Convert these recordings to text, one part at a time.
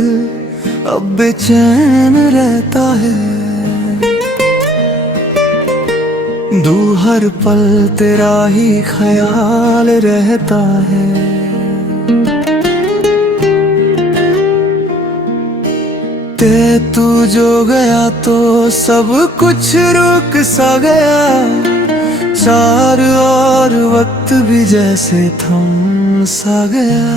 दिल अब बेचैन रहता है। हर पल तेरा ही ख्याल रहता है। तू जो गया तो सब कुछ रुक सा गया, चार और वक्त भी जैसे थम सा गया।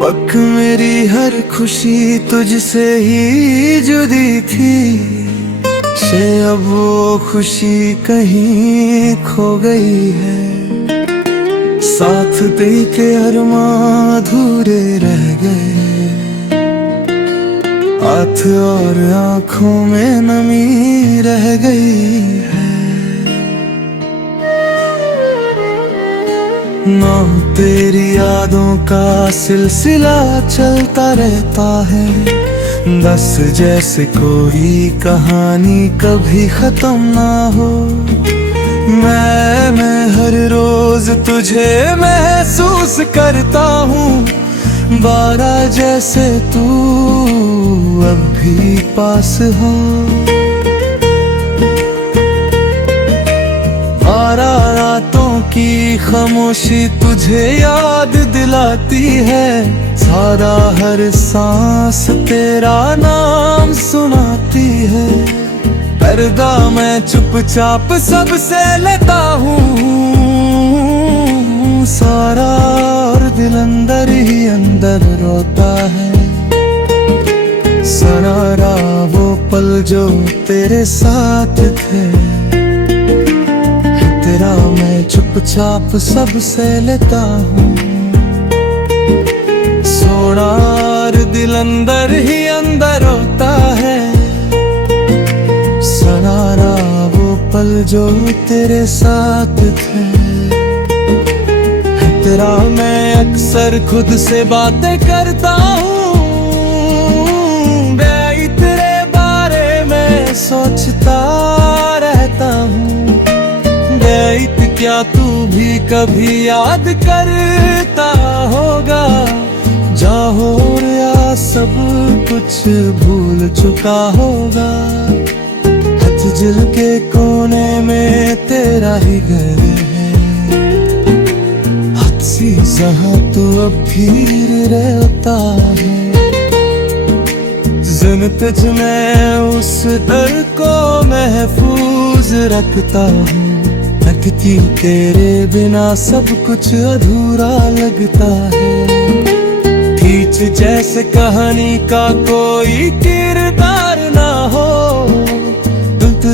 पक मेरी हर खुशी तुझसे ही जुदी थी, से अब वो खुशी कहीं खो गई है। साथ दे के अरमां अधूरे रह गए, हाथ और आंखों में नमी रह गई है। ना तेरी यादों का सिलसिला चलता रहता है, बस जैसे कोई कहानी कभी खत्म ना हो। मैं हर रोज तुझे महसूस करता हूँ, बारा जैसे तू अब भी पास हो। बारह रातों की खामोशी तुझे याद दिलाती है, सारा हर सांस तेरा नाम सुनाती है। पर्दा मैं चुपचाप सबसे लेता हूँ, सारा और दिल अंदर ही अंदर रोता है। सरारा वो पल जो तेरे साथ थे, तेरा मैं चुपचाप सबसे लेता हूँ। सोना और दिल अंदर ही अंदर होता है, सरारा वो पल जो तेरे साथ थे। तेरा मैं अक्सर खुद से बातें करता हूँ, मैं तेरे बारे में सोचता रहता हूँ। दैत क्या तू भी कभी याद करता होगा, जाहोर या सब कुछ भूल चुका होगा। दिल के कोने में तेरा ही घर है, हद सी जहाँ तू अब भी रहता है। जिन तुझ में उस दर को महफूज रखता हूँ, लगती तेरे बिना सब कुछ अधूरा लगता है। खींच जैसे कहानी का कोई किरदार ना हो,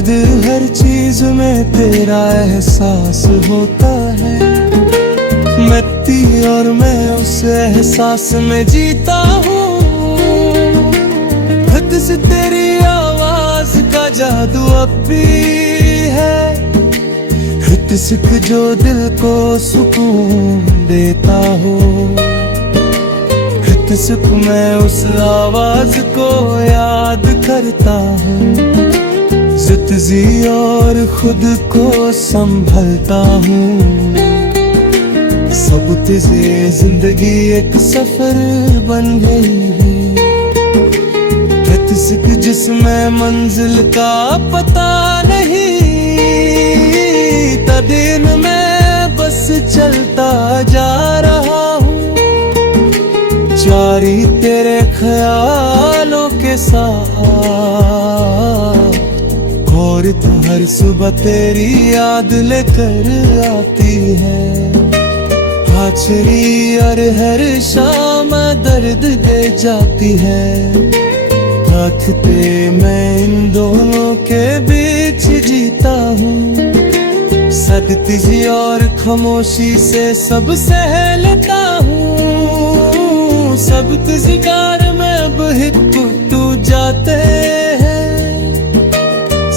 दिल हर चीज में तेरा एहसास होता है। मिट्टी और मैं उस एहसास में जीता हूँ, हद से तेरी आवाज का जादू अब भी है। हितसिक जो दिल को सुकून देता हो, हितसिक मैं उस आवाज को याद करता हूँ। जिंदगी और खुद को संभलता हूँ, सब तुझे जिंदगी एक सफर बन गई है। किसी जिसमें मंजिल का पता नहीं, दिन में बस चलता जा रहा हूँ, जारी तेरे ख्यालों के साथ। और तू हर सुबह तेरी याद लेकर आती है, हाचरी और हर शाम दर्द दे जाती है। राखते मैं इन दोनों के बीच जीता हूँ, सदती और खामोशी से सब सह लेता हूँ। सब तुझकार में अब तू जाते हैं,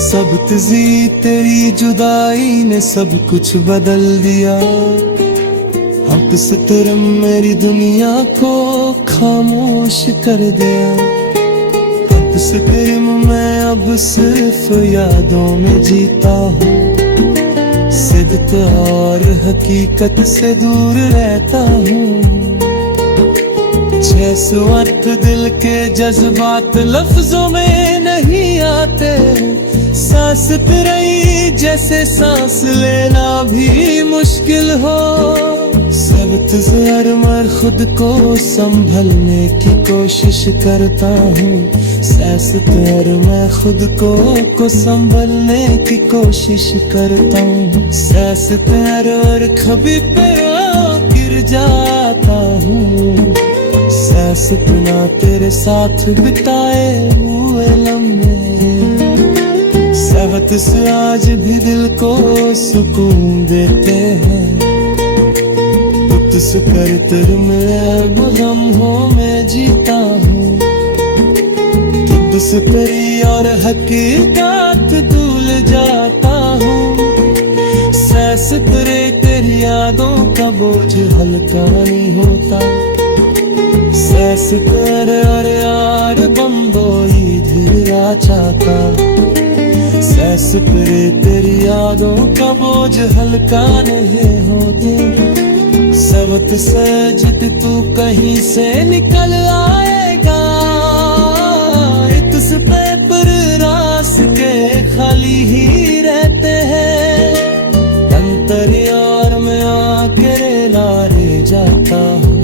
सब तुझी तेरी जुदाई ने सब कुछ बदल दिया। अब से तेरे मेरी दुनिया को खामोश कर दिया। अब से तेरे मैं अब सिर्फ यादों में जीता हूँ, सिद्दत और हकीकत से दूर रहता हूँ। इस वक्त दिल के जज्बात लफ्जों में नहीं आते। सांस तेरी जैसे सांस लेना भी मुश्किल हो। सबत से हर मर खुद को संभलने की कोशिश करता हूँ। सैसत हर मैं खुद को संभलने की कोशिश करता हूँ। सैसत हर और कभी पे गिर जाता हूँ। सैसत ना तेरे साथ बिताए हुए लम्हे सहत से आज भी दिल को सुकून देते हैं। तुझसे कर तेरे में लम्हों में जीता हूँ। तुझसे परी और हकीकत भूल जाता हूँ। सैस तेरी यादों का बोझ हल्का नहीं होता। सैस तेरे और यार बम्बोई धीरा चाहता। सैस तेरी यादों का बोझ हल्का नहीं होता। सबत सजत तू कहीं से निकल आएगा। इस पेपर रास के खाली ही रहते हैं। अंतरियार में आके लारे जाता हूँ।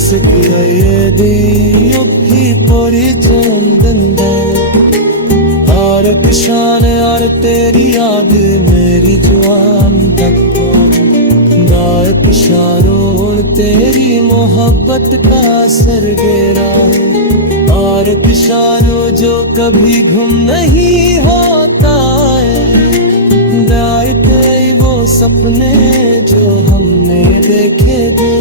से किया ये दियो भी पूरी चंदन और किसान और तेरी याद मेरी जुआन तक गायक शारों तेरी मोहब्बत का असर गहरा है। और किसानों जो कभी गुम नहीं होता है। गायक वो सपने जो हमने देखे थे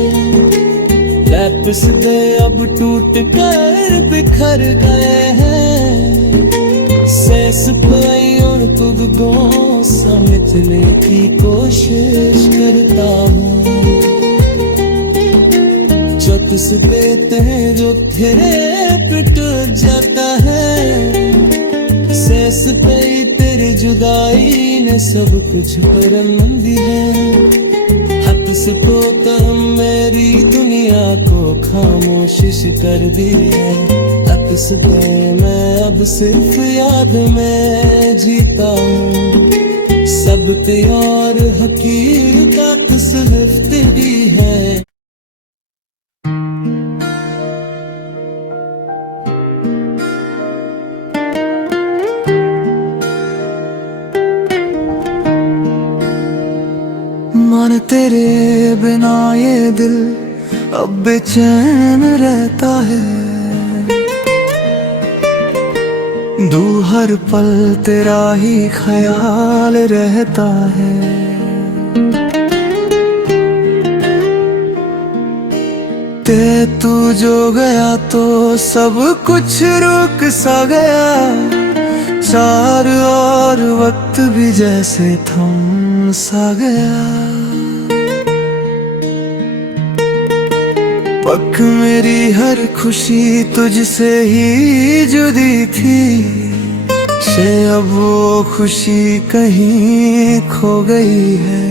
वापस दे अब टूट कर बिखर गए हैं। सैस पाई और तुझको समझने की कोशिश करता हूँ। जो तुझसे देते हैं जो तेरे पिट जाता है। सैस पाई तेरी जुदाई ने सब कुछ बरम दिया। से पोतम मेरी दुनिया को खामोशिश कर दी है। अक्स दे मैं अब सिर्फ याद में जीता हूँ। सब और हकीकत सिर्फ तेरी है। मन तेरे बिना ये दिल अब बेचैन रहता है। दू हर पल तेरा ही ख्याल रहता है। ते तू जो गया तो सब कुछ रुक सा गया। चार और वक्त भी जैसे थम सा गया। पक मेरी हर खुशी तुझसे ही जुदी थी। से अब वो खुशी कहीं खो गई है।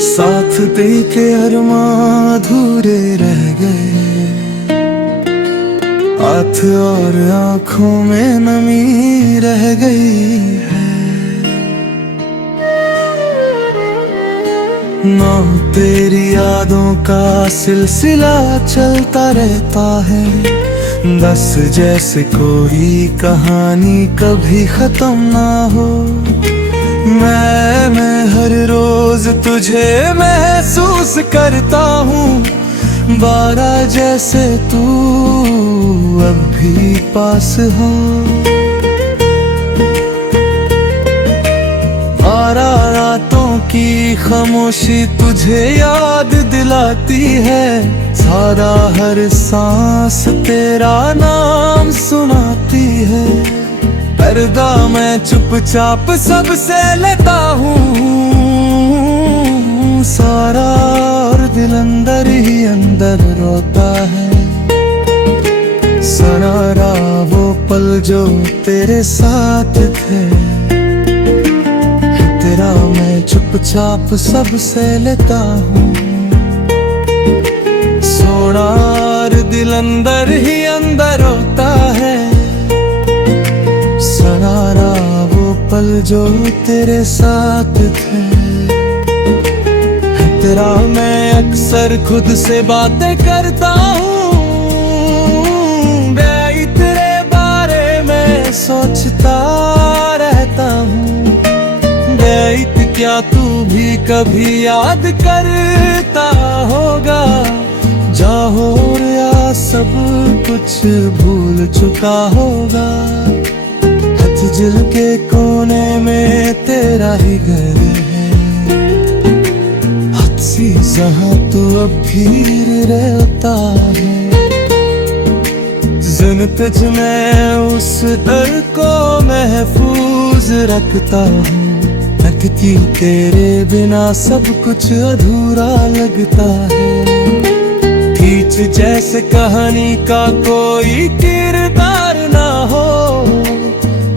साथ देते अरमां अधूरे रह गए। हाथ और आँखों में नमी रह गई है। ना तेरी यादों का सिलसिला चलता रहता है। बस जैसे कोई कहानी कभी खत्म ना हो। मैं हर रोज तुझे महसूस करता हूँ। बारह जैसे तू अब भी पास हो। बारह रातों की खामोशी तुझे याद दिलाती है। सारा हर सांस तेरा नाम सुनाती है। पर्दा मैं चुपचाप सबसे लेता हूँ। सारा और दिल अंदर ही अंदर रोता है। सरारा वो पल जो तेरे साथ थे। तेरा मैं चुपचाप सबसे लेता हूँ। रोनार दिल अंदर ही अंदर होता है। सरारा वो पल जो तेरे साथ थे, तेरा मैं अक्सर खुद से बातें करता हूँ। मैं तेरे बारे में सोचता रहता हूँ। दैत क्या तू भी कभी याद करता होगा। जाहो या सब कुछ भूल चुका होगा। हथजिल के कोने में तेरा ही घर है। हद सी जहाँ तू अब भी रहता है। जिन तुझ में उस दर को महफूज रखता हूँ। लगती तेरे बिना सब कुछ अधूरा लगता है। खींच जैसे कहानी का कोई किरदार ना हो।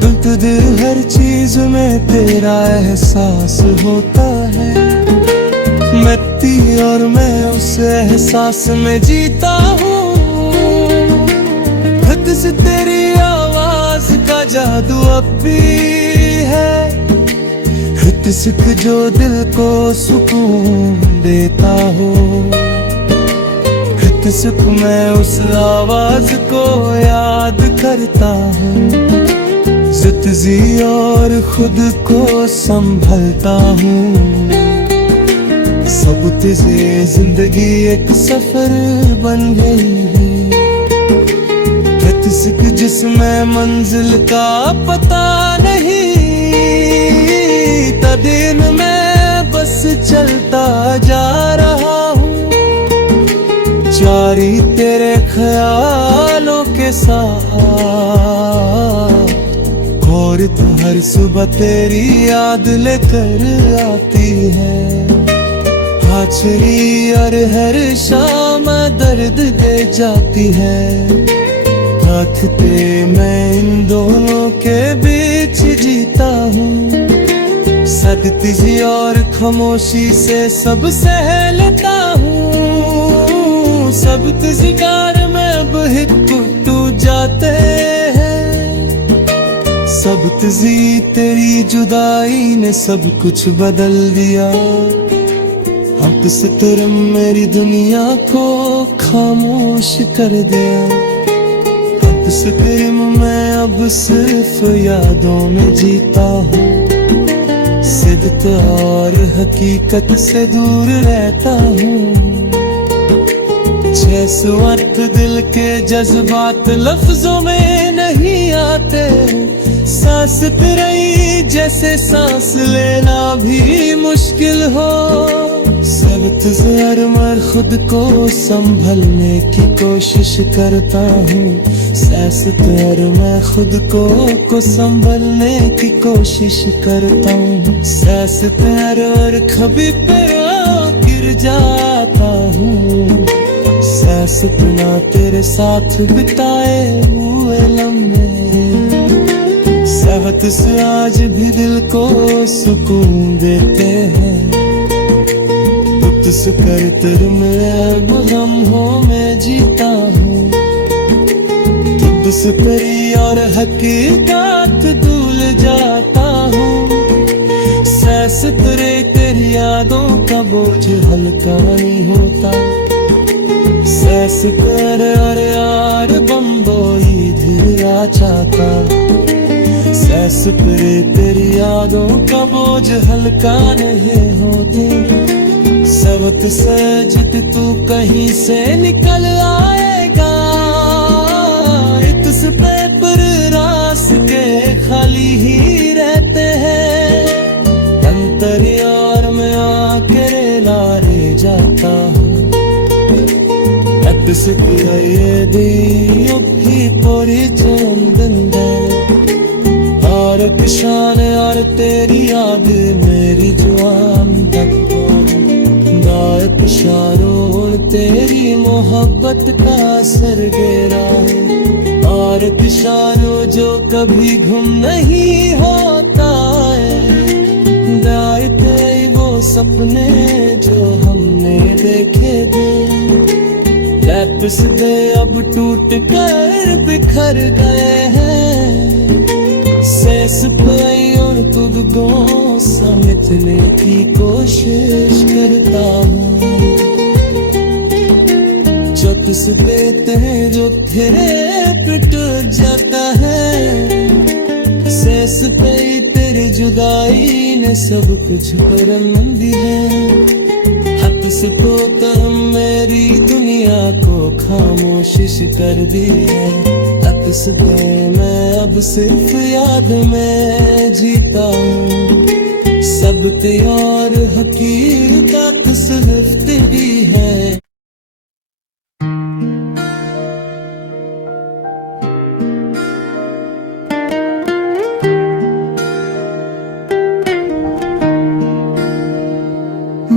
तुझ दिल हर चीज में तेरा एहसास होता है। मिट्टी और मैं उस एहसास में जीता हूँ। खुद से तेरी आवाज का जादू अब भी है। सिख जो दिल को सुकून देता हो। कृत सुख मैं उस आवाज को याद करता हूँ। जितजी और खुद को संभलता हूँ। सब तुझे जिंदगी एक सफर बन गई है। कृत सुख जिसमें मंजिल का पता नहीं। दिन मैं बस चलता जा रहा हूँ। जारी तेरे ख्यालों के साथ। और तो हर सुबह तेरी याद लेकर आती है। हाचरी और हर शाम दर्द दे जाती है। राखते मैं इन दोनों के बीच जीता हूँ। सदती और खामोशी से सब सह लेता हूँ। सब शिकार में अब हिटू जाते हैं। सब तेरी जुदाई ने सब कुछ बदल दिया। अब से तेरे मेरी दुनिया को खामोश कर दिया। अब से तेरे मैं अब सिर्फ यादों में जीता हूँ। सिद्ध और हकीकत से दूर रहता हूँ। जैसे वक्त दिल के जज्बात लफ्जों में नहीं आते। सांस तेरी जैसे सांस लेना भी मुश्किल हो। सब तुझे मर खुद को संभलने की कोशिश करता हूँ। सैसतर मैं खुद को संभलने की कोशिश करता हूँ। सैसतर और कभी पे गिर जाता हूँ। सैसतना तेरे साथ बिताए हुए लम्हे। सहत से आज भी दिल को सुकून देते हैं। तुझसे कर तेरे में लम्हों में जीता हूँ। तुझसे परी और हकीकत भूल जाता हूँ। सैस तेरी यादों का बोझ हल्का नहीं होता। सैस कर और यार बम्बोई धीरा चाहता। सैस तेरी यादों का बोझ हल्का नहीं होती। सबक सजत तू कहीं से निकल आएगा। इस पेपर रास के खाली ही रहते हैं। अंतरियार में आके लारे जाता हूँ। ये दी पूरी चंदन और किसान और तेरी याद मेरी जुआन तक गायक शारों तेरी मोहब्बत का असर गहरा है। और किशारों जो कभी गुम नहीं होता है। दायते वो सपने जो हमने देखे थे। पिसते अब टूट कर बिखर गए हैं। सेस पाई और तुझको समझने की कोशिश करता हूँ। जो तुझसे देते हैं जो तेरे पिट जाता है। सेस पे तेरी जुदाई ने सब कुछ बरम दिया। को तम मेरी दुनिया को खामोशिश कर दिया। अक्स पे मैं अब सिर्फ याद में जीता हूँ। सब और हकीकत सिर्फ तेरी है।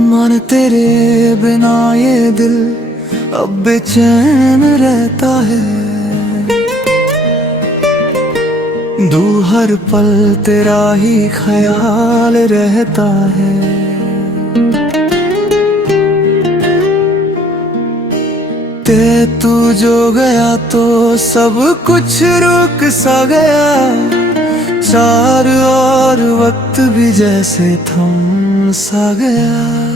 मन तेरे बिना ये दिल अब बेचैन रहता है। दू हर पल तेरा ही ख्याल रहता है। ते तू जो गया तो सब कुछ रुक सा गया। चार और वक्त भी जैसे थम सा गया।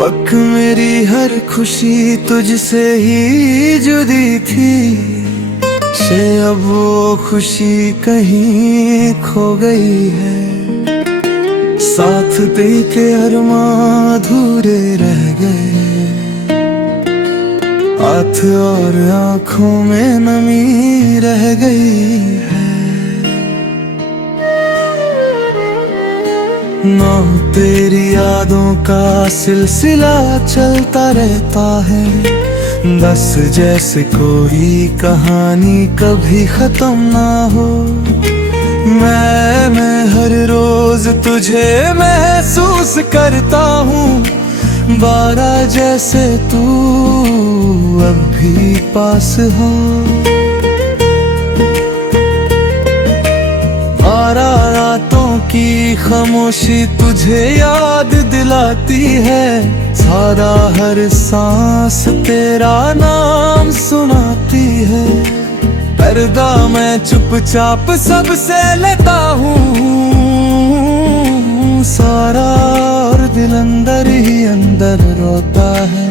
पक मेरी हर खुशी तुझसे ही जुदी थी। से अब वो खुशी कहीं खो गई है। साथ दे के अरमां अधूरे रह गए। हाथ और आंखों में नमी रह गई है। ना तेरी यादों का सिलसिला चलता रहता है। बस जैसे कोई कहानी कभी खत्म ना हो। मैं हर रोज तुझे महसूस करता हूँ। बारह जैसे तू अब भी पास हो। रातों की खामोशी तुझे याद दिलाती है। सारा हर सांस तेरा नाम सुनाती है। पर्दा मैं चुपचाप सबसे लेता हूँ। सारा और दिल अंदर ही अंदर रोता है।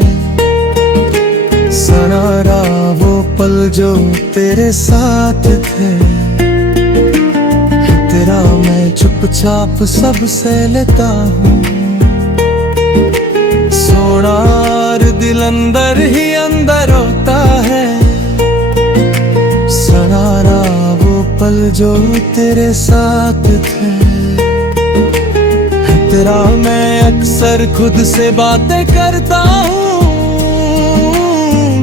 सरारा वो पल जो तेरे साथ थे। तेरा मैं चुपचाप सबसे लेता हूँ। सोना और दिल अंदर ही अंदर होता है। सरारा वो पल जो तेरे साथ थे। तेरा मैं अक्सर खुद से बातें करता हूँ।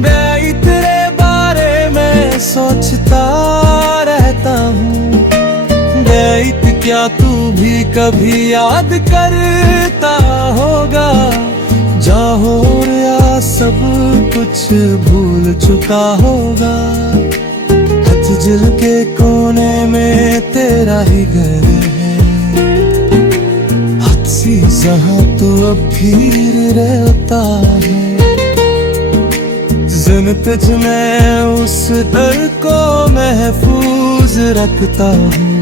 मैं तेरे बारे में सोचता रहता हूँ। क्या तू भी कभी याद करता होगा। जाहो या सब कुछ भूल चुका होगा। दिल के कोने में तेरा ही घर है। हद सी जहाँ तो अब भी रहता है। जिन तुझ में उस डर को महफूज रखता हूँ।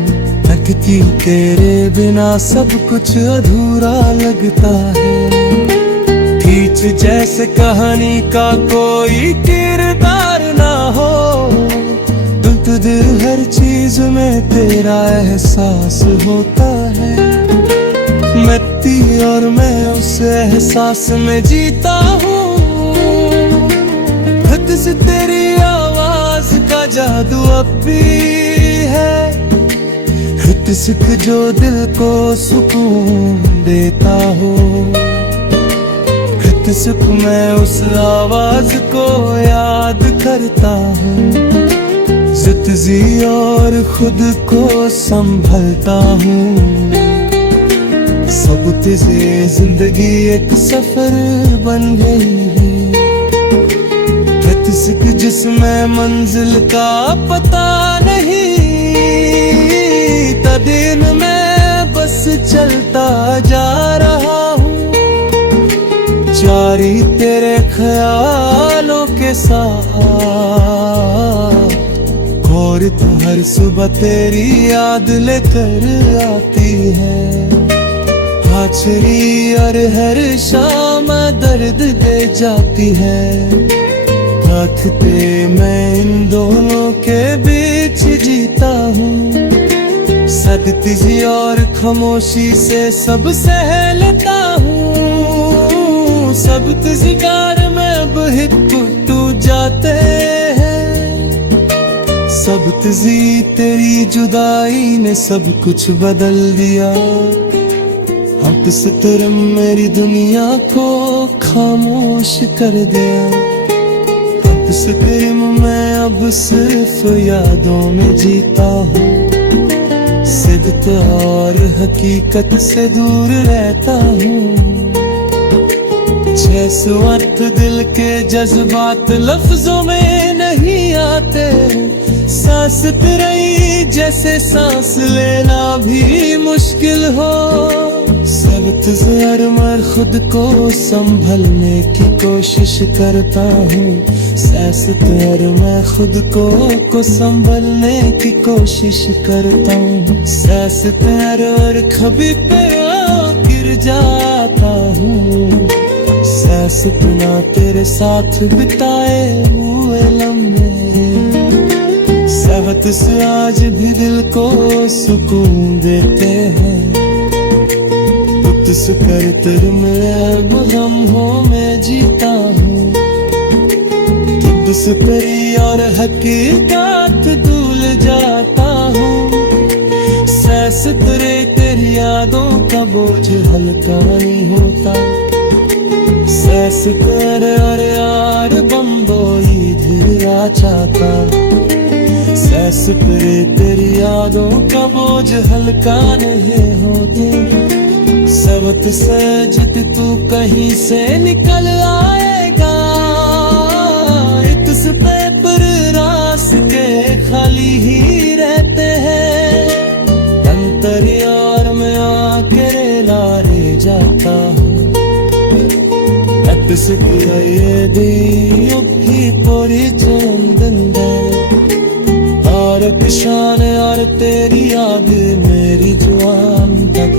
लगती तेरे बिना सब कुछ अधूरा लगता है। खींच जैसे कहानी का कोई किरदार ना हो। दिल हर चीज में तेरा एहसास होता है। मिट्टी और मैं उस एहसास में जीता हूँ। हद से तेरी आवाज का जादू अब भी है। सिख जो दिल को सुकून देता हो। सुख मैं उस आवाज को याद करता हूँ। जितजी और खुद को संभलता हूँ। सब तुझे जिंदगी एक सफर बन गई है। जिसमें मंजिल का पता नहीं। दिन मैं बस चलता जा रहा हूँ। यारी तेरे ख्यालों के साथ, और तो हर सुबह तेरी याद लेकर आती है। हाचरी और हर शाम दर्द दे जाती है। राखते मैं इन दोनों के बीच जीता हूँ, सदती सी और खामोशी से सब सह लेता हूँ। सब शिकार में अब हिटू जाते हैं, सब तजी तेरी जुदाई ने सब कुछ बदल दिया। अब सितरम मेरी दुनिया को खामोश कर दिया। अब सितरम मैं अब सिर्फ यादों में जीता हूँ, सिद्ध और हकीकत से दूर रहता हूँ। जज्बात दिल के जज्बात लफ्जों में नहीं आते। सांस तेरी जैसे सांस लेना भी मुश्किल हो। सब तुझे मर खुद को संभलने की कोशिश करता हूँ। सैसत मैं खुद को संभलने की कोशिश करता हूँ। सैसत और कभी पे गिर जाता हूँ। सैसत ना तेरे साथ बिताए हुए लम्हे, सहत से आज भी दिल को सुकून देते हैं। तुझसे कर तेरे में लम्हों में जीता हूँ। तुझसे परी और हकीकत भूल जाता हूँ। सैस तेरी यादों का बोझ हल्का नहीं होता। सैस कर और यार बम्बोई धीरा चाहता। सैस तेरी यादों का बोझ हल्का नहीं होता। सबत सजत तू कहीं से निकल आएगा। इस पेपर रास्ते खाली ही रहते हैं। अंतरियार में आके लारे जाता हूँ। ये भी पूरी चंदन और पिशान और तेरी याद मेरी जुआन तक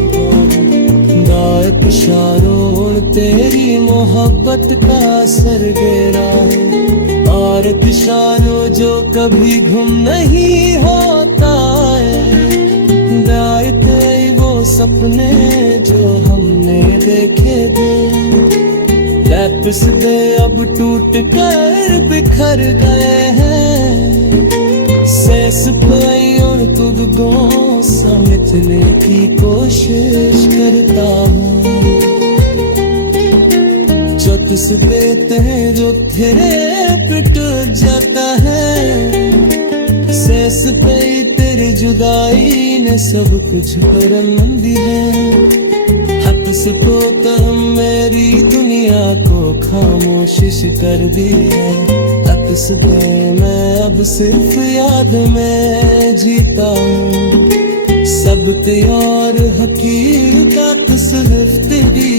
पिशारों तेरी मोहब्बत का असर गेरा है। और पिशारों जो कभी गुम नहीं होता है। दायते वो सपने जो हमने देखे थे। लैप्स दे अब टूट कर बिखर गए हैं। सेस पाई और तुझको समझने की कोशिश करता हूँ। जो तुझसे देते हैं जो तेरे पिट जाता है। सेस पाई तेरी जुदाई ने सब कुछ बदल दिया। को तम मेरी दुनिया को खामोशिश कर दिया। अक्स पे मैं अब सिर्फ याद में जीता हूँ। सब और हकीकत सिर्फ तेरी